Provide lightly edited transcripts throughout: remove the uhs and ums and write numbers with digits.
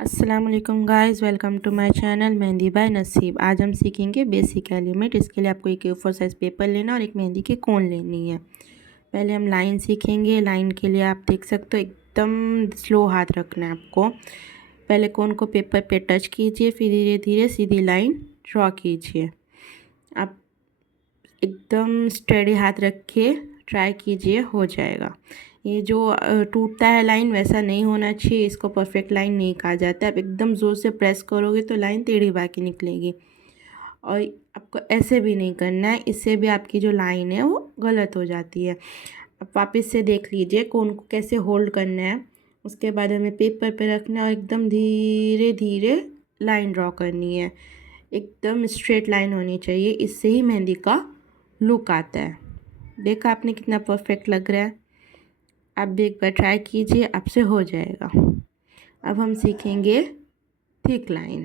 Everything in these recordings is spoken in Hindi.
अस्सलाम वालेकुम guys, welcome to my channel Mehndi by Naseeb. आज हम सीखेंगे बेसिक एलिमेंट। इसके लिए आपको एक A4 साइज़ पेपर लेना और एक मेहंदी की कोन लेनी है। पहले हम लाइन सीखेंगे। लाइन के लिए आप देख सकते हो एकदम स्लो हाथ रखना है आपको। पहले कोन को पेपर पे टच कीजिए, फिर धीरे धीरे सीधी लाइन ड्रॉ कीजिए। आप एकदम स्टेडी हाथ रख के ट्राई कीजिए, हो जाएगा। ये जो टूटता है लाइन वैसा नहीं होना चाहिए, इसको परफेक्ट लाइन नहीं कहा जाता है। आप एकदम ज़ोर से प्रेस करोगे तो लाइन टेढ़ी बाकी निकलेगी। और आपको ऐसे भी नहीं करना है, इससे भी आपकी जो लाइन है वो गलत हो जाती है। आप वापस से देख लीजिए कोन को कैसे होल्ड करना है। उसके बाद हमें पेपर पे रखना है और एकदम धीरे धीरे लाइन ड्रॉ करनी है। एकदम स्ट्रेट लाइन होनी चाहिए, इससे ही मेहंदी का लुक आता है। देखा आपने कितना परफेक्ट लग रहा है। आप भी एक बार ट्राई कीजिए, आपसे हो जाएगा। अब हम सीखेंगे थिक लाइन।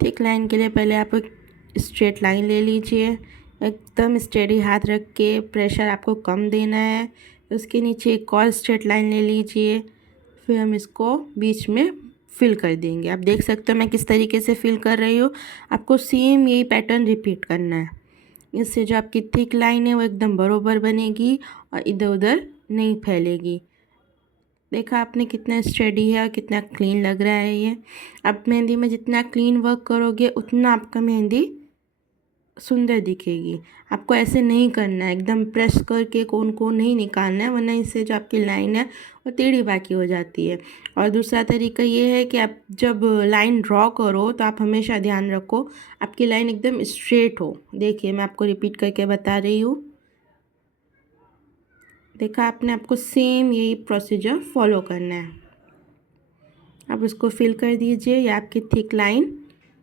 थिक लाइन के लिए पहले आप एक स्ट्रेट लाइन ले लीजिए। एकदम स्टेडी हाथ रख के प्रेशर आपको कम देना है। उसके नीचे एक और स्ट्रेट लाइन ले लीजिए। फिर हम इसको बीच में फिल कर देंगे। आप देख सकते हो मैं किस तरीके से फिल कर रही हूँ। आपको सेम यही पैटर्न रिपीट करना है। इससे जो आपकी थिक लाइन है वो एकदम बराबर बनेगी और इधर उधर नहीं फैलेगी। देखा आपने कितना स्टेडी है और कितना क्लीन लग रहा है ये। आप मेहंदी में जितना क्लीन वर्क करोगे उतना आपका मेहंदी सुंदर दिखेगी। आपको ऐसे नहीं करना है, एकदम प्रेस करके कोन को नहीं निकालना है, वरना इससे जो आपकी लाइन है वो टेढ़ी बाकी हो जाती है। और दूसरा तरीका ये है कि आप जब लाइन ड्रॉ करो तो आप हमेशा ध्यान रखो आपकी लाइन एकदम स्ट्रेट हो। देखिए मैं आपको रिपीट करके बता रही हूँ। देखा आपने, आपको सेम यही प्रोसीजर फॉलो करना है। अब उसको फिल कर दीजिए, ये आपकी थिक लाइन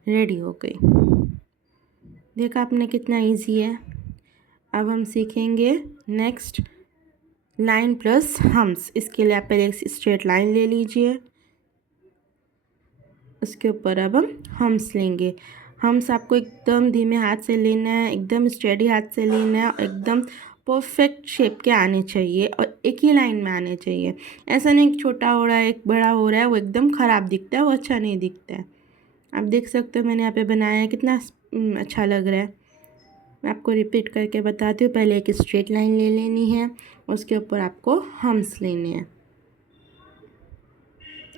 रेडी हो गई। देखा आपने कितना इजी है। अब हम सीखेंगे नेक्स्ट लाइन प्लस हम्स। इसके लिए आप पहले एक स्ट्रेट लाइन ले लीजिए, उसके ऊपर अब हम हम्स लेंगे। हम्स आपको एकदम धीमे हाथ से लेना है, एकदम स्टेडी हाथ से लेना है और एकदम परफेक्ट शेप के आने चाहिए और एक ही लाइन में आने चाहिए। ऐसा नहीं कि छोटा हो रहा है एक बड़ा हो रहा है, वो एकदम ख़राब दिखता है, वो अच्छा नहीं दिखता है। आप देख सकते हो मैंने यहाँ पे बनाया है, कितना अच्छा लग रहा है। मैं आपको रिपीट करके बताती हूँ। पहले एक स्ट्रेट लाइन ले लेनी है, उसके ऊपर आपको हम्स लेने हैं।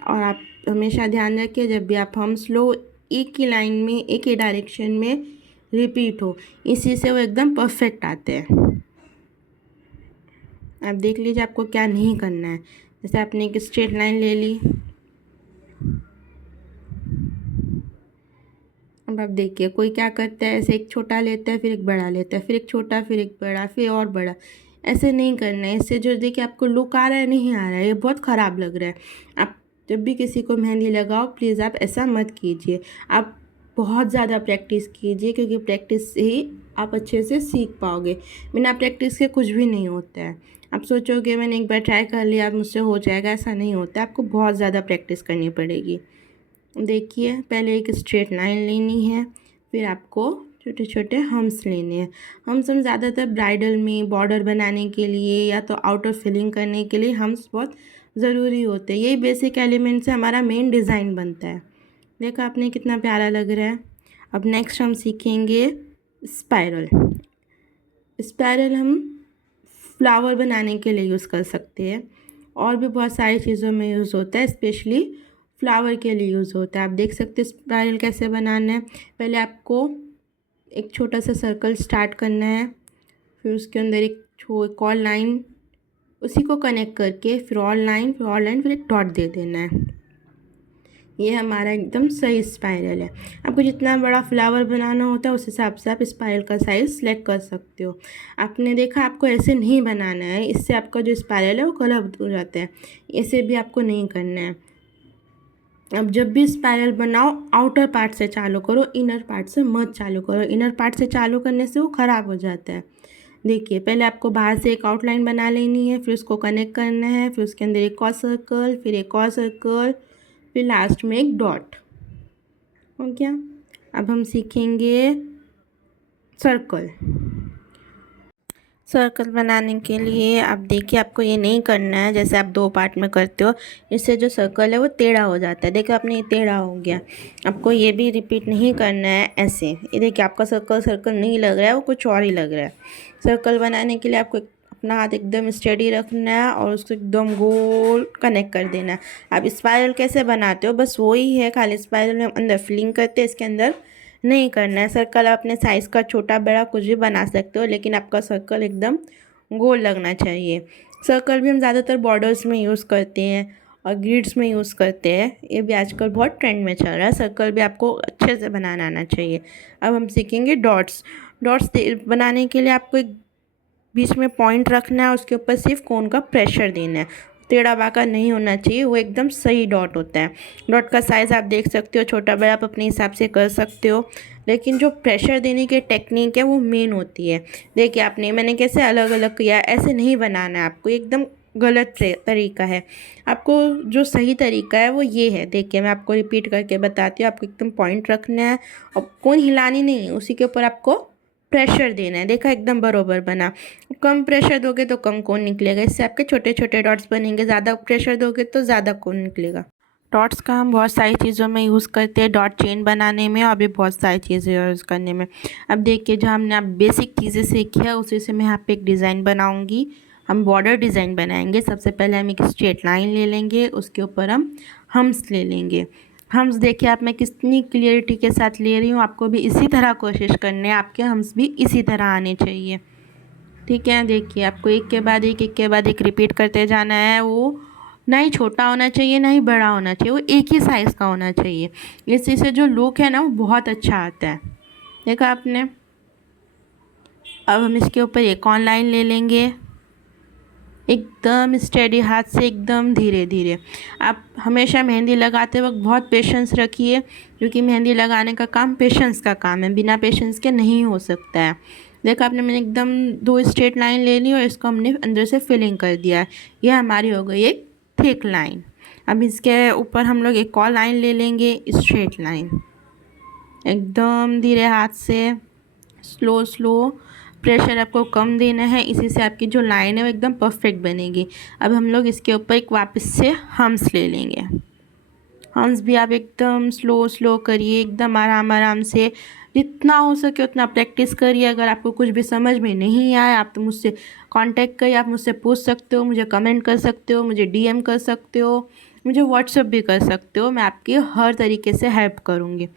और आप हमेशा ध्यान रखिए जब भी आप हम्स लो एक ही लाइन में एक ही डायरेक्शन में रिपीट हो, इसी से वो एकदम परफेक्ट आते हैं। आप देख लीजिए आपको क्या नहीं करना है। जैसे आपने एक स्ट्रेट लाइन ले ली, अब आप देखिए कोई क्या करता है, ऐसे एक छोटा लेता है फिर एक बड़ा लेता है, फिर एक छोटा फिर एक बड़ा फिर और बड़ा। ऐसे नहीं करना है, इससे जो देखिए आपको लुक आ रहा है नहीं आ रहा है, ये बहुत ख़राब लग रहा है। आप जब भी किसी को मेहंदी लगाओ प्लीज़ आप ऐसा मत कीजिए। आप बहुत ज़्यादा प्रैक्टिस कीजिए, क्योंकि प्रैक्टिस से ही आप अच्छे से सीख पाओगे। बिना प्रैक्टिस के कुछ भी नहीं होता है। आप सोचोगे मैंने एक बार ट्राई कर लिया अब मुझसे हो जाएगा, ऐसा नहीं होता। आपको बहुत ज़्यादा प्रैक्टिस करनी पड़ेगी। देखिए पहले एक स्ट्रेट लाइन लेनी है, फिर आपको छोटे छोटे हम्स लेने हैं। हम्स हम ज़्यादातर ब्राइडल में बॉर्डर बनाने के लिए या तो आउटर फिलिंग करने के लिए हम्स बहुत ज़रूरी होते हैं। यही बेसिक एलिमेंट से हमारा मेन डिज़ाइन बनता है। देखा आपने कितना प्यारा लग रहा है। अब नेक्स्ट हम सीखेंगे स्पाइरल। स्पाइरल हम फ्लावर बनाने के लिए यूज़ कर सकते हैं, और भी बहुत सारी चीज़ों में यूज़ होता है, स्पेशली फ्लावर के लिए यूज़ होता है। आप देख सकते हैं स्पाइरल कैसे बनाना है। पहले आपको एक छोटा सा सर्कल स्टार्ट करना है, फिर उसके अंदर एक और लाइन, उसी को कनेक्ट करके फिर और लाइन फिर और लाइन फिर एक डॉट दे देना है। ये हमारा एकदम सही स्पाइरल है। आपको जितना बड़ा फ्लावर बनाना होता है उस हिसाब से आप स्पाइरल का साइज़ सेलेक्ट कर सकते हो। आपने देखा आपको ऐसे नहीं बनाना है, इससे आपका जो स्पाइरल है वो गलत हो जाता है। ऐसे भी आपको नहीं करना है। अब जब भी स्पाइरल बनाओ आउटर पार्ट से चालू करो, इनर पार्ट से मत चालू करो। इनर पार्ट से चालू करने से वो ख़राब हो जाता है। देखिए पहले आपको बाहर से एक आउटलाइन बना लेनी है, फिर उसको कनेक्ट करना है, फिर उसके अंदर एक और सर्कल, फिर एक और सर्कल, फिर लास्ट में एक डॉट। हो गया। अब हम सीखेंगे सर्कल। सर्कल बनाने के लिए आप देखिए, आपको ये नहीं करना है जैसे आप 2 पार्ट में करते हो, इससे जो सर्कल है वो टेढ़ा हो जाता है। देखिए आपने ये टेढ़ा हो गया, आपको ये भी रिपीट नहीं करना है ऐसे। ये देखिए आपका सर्कल सर्कल नहीं लग रहा है, वो कुछ और ही लग रहा है। सर्कल बनाने के लिए आपको अपना हाथ एकदम स्टेडी रखना है और उसको एकदम गोल कनेक्ट कर देना है। आप स्पाइरल कैसे बनाते हो, बस वही है, खाली स्पाइरल में अंदर फिलिंग करते हैं, इसके अंदर नहीं करना है। सर्कल आप अपने साइज़ का छोटा बड़ा कुछ भी बना सकते हो, लेकिन आपका सर्कल एकदम गोल लगना चाहिए। सर्कल भी हम ज़्यादातर बॉर्डर्स में यूज़ करते हैं और ग्रिड्स में यूज़ करते हैं, ये भी आजकल बहुत ट्रेंड में चल रहा है। सर्कल भी आपको अच्छे से बनाना आना चाहिए। अब हम सीखेंगे डॉट्स। डॉट्स बनाने के लिए आपको एक बीच में पॉइंट रखना है, उसके ऊपर सिर्फ कोन का प्रेशर देना है, टेढ़ा बांका नहीं होना चाहिए, वो एकदम सही डॉट होता है। डॉट का साइज़ आप देख सकते हो, छोटा बड़ा आप अपने हिसाब से कर सकते हो, लेकिन जो प्रेशर देने की टेक्निक है वो मेन होती है। देखिए आपने मैंने कैसे अलग अलग किया, ऐसे नहीं बनाना है आपको, एकदम गलत तरीका है। आपको जो सही तरीका है वो ये है। देखिए मैं आपको रिपीट करके बताती हूँ। आपको एकदम पॉइंट रखना है और कोन हिलानी नहीं है, उसी के ऊपर आपको प्रेशर देना है। देखा एकदम बरोबर बना। कम प्रेशर दोगे तो कम कोन निकलेगा, इससे आपके छोटे छोटे डॉट्स बनेंगे। ज़्यादा प्रेशर दोगे तो ज़्यादा कोन निकलेगा। डॉट्स का हम बहुत सारी चीज़ों में यूज़ करते हैं, डॉट चेन बनाने में और भी बहुत सारी चीज़ें यूज़ करने में। अब देखिए जो हमने आप बेसिक चीज़ें सीखी है उसी से मैं यहाँ पे एक डिज़ाइन बनाऊँगी। हम बॉर्डर डिज़ाइन बनाएंगे। सबसे पहले हम एक स्ट्रेट लाइन ले लेंगे, उसके ऊपर हम हम्स ले लेंगे। हम्स देखिए आप मैं कितनी क्लियरिटी के साथ ले रही हूँ, आपको भी इसी तरह कोशिश करनी है, आपके हम्स भी इसी तरह आने चाहिए। ठीक है, देखिए आपको एक के बाद एक बाद एक रिपीट करते जाना है। वो ना ही छोटा होना चाहिए ना ही बड़ा होना चाहिए, वो एक ही साइज़ का होना चाहिए। इसी से जो लुक है ना वो बहुत अच्छा आता है। देखा आपने। अब हम इसके ऊपर एक और लाइन ले लेंगे, एकदम स्टेडी हाथ से, एकदम धीरे धीरे। आप हमेशा मेहंदी लगाते वक्त बहुत पेशेंस रखिए, क्योंकि मेहंदी लगाने का काम पेशेंस का काम है, बिना पेशेंस के नहीं हो सकता है। देखा आपने, मैंने एकदम 2 स्ट्रेट लाइन ले ली और इसको हमने अंदर से फिलिंग कर दिया है। यह हमारी हो गई एक थिक लाइन। अब इसके ऊपर हम लोग एक और लाइन ले लेंगे, स्ट्रेट लाइन, एकदम धीरे हाथ से, स्लो स्लो। प्रेशर आपको कम देना है, इसी से आपकी जो लाइन है वो एकदम परफेक्ट बनेगी। अब हम लोग इसके ऊपर एक वापस से हम्स ले लेंगे। हम्स भी आप एकदम स्लो स्लो करिए, एकदम आराम आराम से, जितना हो सके उतना प्रैक्टिस करिए। अगर आपको कुछ भी समझ में नहीं आए आप तो मुझसे कांटेक्ट करिए, आप मुझसे पूछ सकते हो, मुझे कमेंट कर सकते हो, मुझे डीएम कर सकते हो, मुझे व्हाट्सएप भी कर सकते हो। मैं आपकी हर तरीके से हेल्प करूँगी।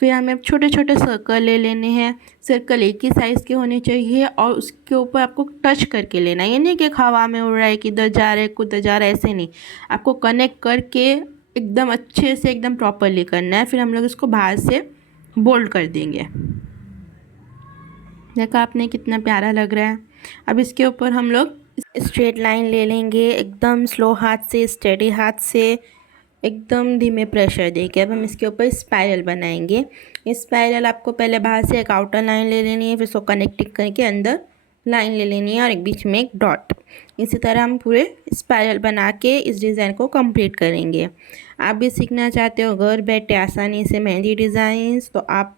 फिर हमें छोटे छोटे सर्कल ले लेने हैं। सर्कल एक ही साइज़ के होने चाहिए और उसके ऊपर आपको टच करके लेना है। ये नहीं कि हवा में उड़ रहा है, किधर जा रहा है कुधर जा रहा है, ऐसे नहीं। आपको कनेक्ट करके एकदम अच्छे से एकदम प्रॉपरली करना है। फिर हम लोग इसको बाहर से बोल्ड कर देंगे। देखा आपने कितना प्यारा लग रहा है। अब इसके ऊपर हम लोग स्ट्रेट लाइन ले लेंगे, एकदम स्लो हाथ से, स्टेडी हाथ से, एकदम धीमे प्रेशर देके। अब हम इसके ऊपर स्पाइरल बनाएंगे। स्पाइरल आपको पहले बाहर से एक आउटर लाइन ले लेनी है, फिर उसको कनेक्टिंग करके अंदर लाइन ले लेनी है और एक बीच में एक डॉट। इसी तरह हम पूरे स्पाइरल बना के इस डिज़ाइन को कंप्लीट करेंगे। आप भी सीखना चाहते हो घर बैठे आसानी से मेहंदी डिज़ाइंस, तो आप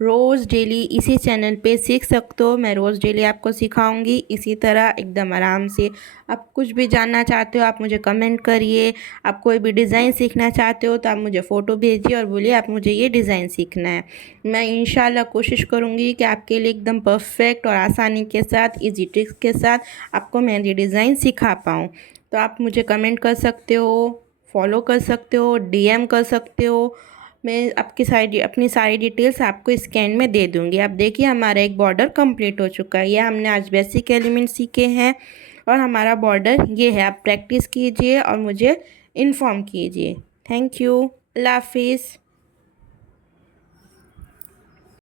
रोज़ डेली इसी चैनल पे सीख सकते हो। मैं रोज़ डेली आपको सिखाऊंगी इसी तरह एकदम आराम से। आप कुछ भी जानना चाहते हो आप मुझे कमेंट करिए। आप कोई भी डिज़ाइन सीखना चाहते हो तो आप मुझे फ़ोटो भेजिए और बोलिए आप मुझे ये डिज़ाइन सीखना है। मैं इंशाल्लाह कोशिश करूँगी कि आपके लिए एकदम परफेक्ट और आसानी के साथ, ईजी ट्रिक्स के साथ आपको मेहंदी डिज़ाइन सिखा पाऊँ। तो आप मुझे कमेंट कर सकते हो, फॉलो कर सकते हो, डीएम कर सकते हो। मैं आपकी अपनी सारी डिटेल्स आपको स्कैन में दे दूँगी। आप देखिए हमारा एक बॉर्डर कंप्लीट हो चुका है। ये हमने आज बेसिक एलिमेंट सीखे हैं और हमारा बॉर्डर ये है। आप प्रैक्टिस कीजिए और मुझे इन्फॉर्म कीजिए। Thank you. अल्लाह हाफिज़।